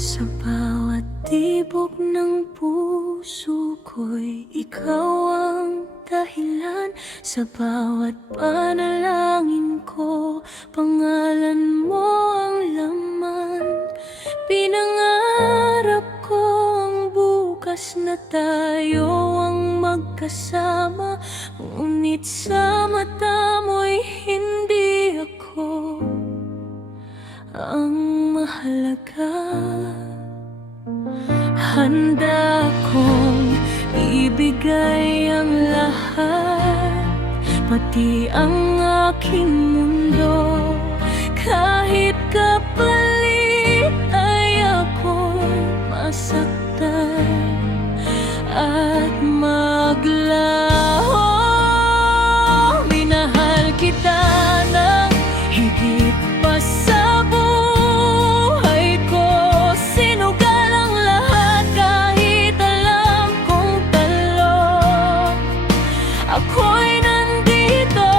Sa bawat tibok ng puso ko'y ikaw ang dahilan. Sa bawat panalangin ko, pangalan mo ang laman. Pinangarap ko ang bukas na tayo ang magkasama, ngunit sa mata mo'y hindi ako ang mahalaga. Handa kong ibigay ang lahat, pati ang aking mundo. Kahit kapalit ay ako'y masaktan at maglaho. Minahal kita ng higit pa sa buhay ko. Sinugal ang lahat kahit alam kong talo. Ako'y nandito,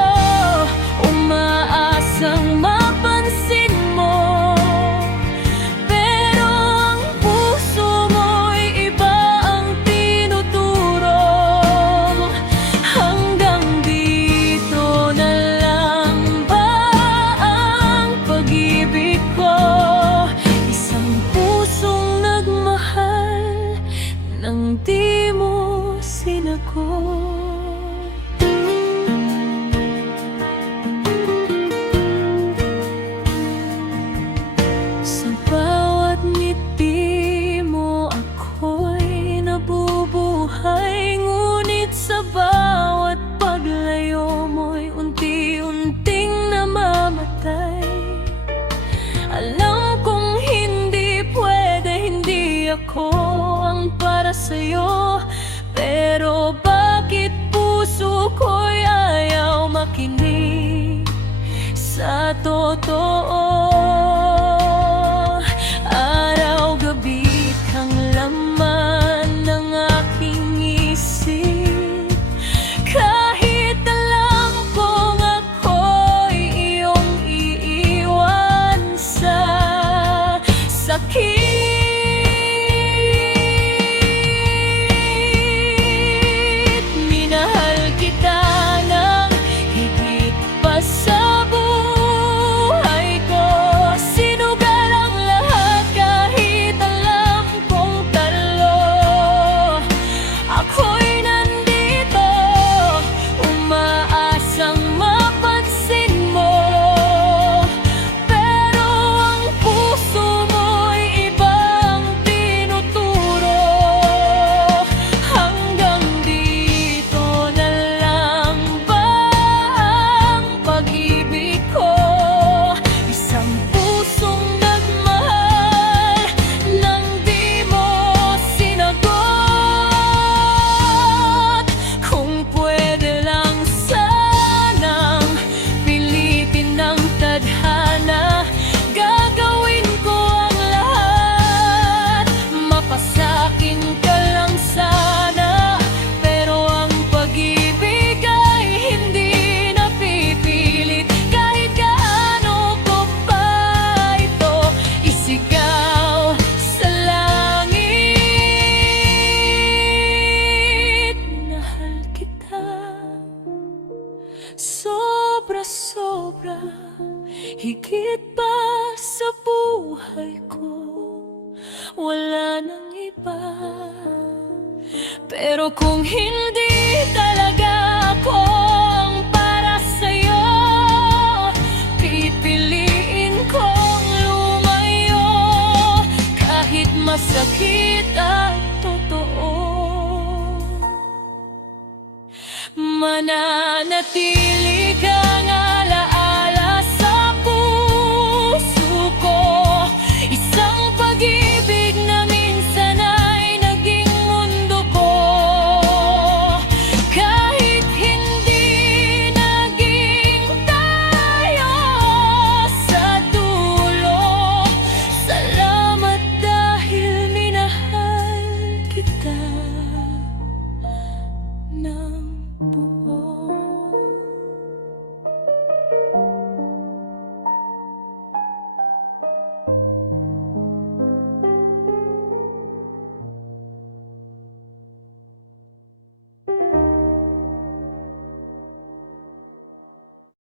umaasang mapansin mo. Pero ang puso mo'y iba ang tinuturo. Hanggang dito na lang ba ang pag-ibig ko? Isang pusong nagmahal nang di mo sinagot. Sa bawat ngiti mo ako'y nabubuhay, ngunit sa bawat paglayo mo'y unti-unting namamatay. Alam kong hindi pwede, hindi ako ang para sa'yo, pero bakit puso ko'y ayaw makinig sa totoo? Araw-gabi kang laman ng aking isip. Kahit alam kong ako'y iyong iiwan sa sakit. Minahal kita ng higit pa sa buhay ko. Sinugal ang lahat kahit alam kong talo. Ako'y nandito, umaasang mapansin mo. Pero ang puso mo'y ibang tinuturo. Hanggang dito na lang ba ang pag-ibig ko? Isang pusong nagmahal nang di mo sinagot. Kung pwede lang sanang pilitin ng tadhana, gagawin ko ang lahat. Mapasakin ka lang sana, pero ang pag-ibig ay hindi napipilit. Kahit gaano ko pa ito isigaw sa langit. Minahal kita sobra-sobra, higit pa sa buhay ko. Wala nang iba. Pero kung hindi talaga ako ang para sa'yo, pipiliin kong lumayo. Kahit masakit at totoo, mananatili kang alaala sa puso ko. Isang pag-ibig na minsan ay naging mundo ko. Kahit hindi naging tayo sa dulo, salamat dahil minahal kita ng